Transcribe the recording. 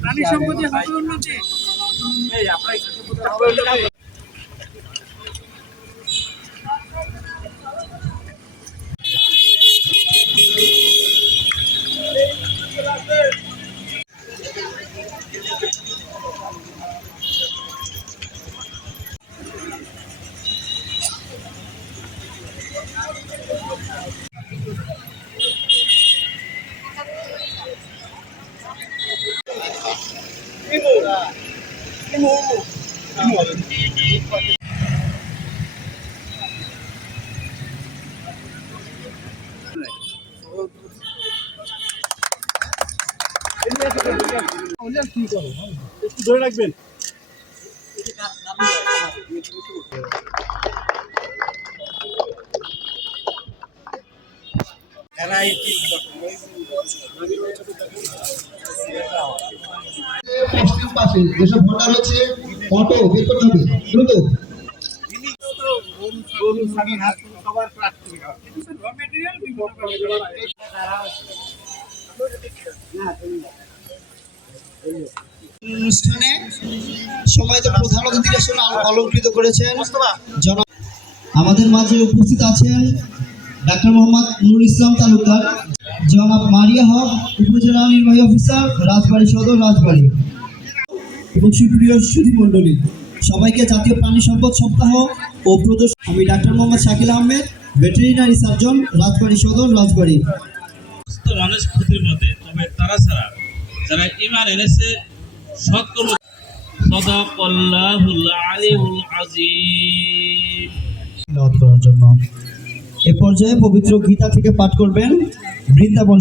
প্রাণী সম্পদে হবে উন্নতি। এই আপনারা একটু ধরে রাখবেন। পাশে যেসব ভোটার রয়েছে অটো বের করতে হবে দ্রুত। অনুষ্ঠানে সময় তো প্রধান অতিথির জন্য অলঙ্কৃত করেছেন আমাদের মাঝে উপস্থিত আছেন ডাক্তার মোহাম্মদ নুরুল ইসলাম তালুকদার, জনাব মারিয়া হক উপজেলা নির্বাহী অফিসার, রাজবাড়ী সদর রাজবাড়ী, এবং সুপ্রিয় সুধী মণ্ডলী, সবাইকে জাতীয় প্রাণী সম্পদ সপ্তাহ ও প্রদর্শন। আমি doctor Mohammad Shakil Ahmed, veterinary surgeon, Rajbari Sadar Rajbari. মানুষ ক্ষতির মধ্যে, তবে তারা ছাড়া যারা ঈমান এনেছে সৎকর্ম সাদাকাল্লাহুল আলিয়ুল আযীম করার জন্য এ পর্যায়ে পবিত্র গীতা থেকে পাঠ করবেন বৃন্দাবন।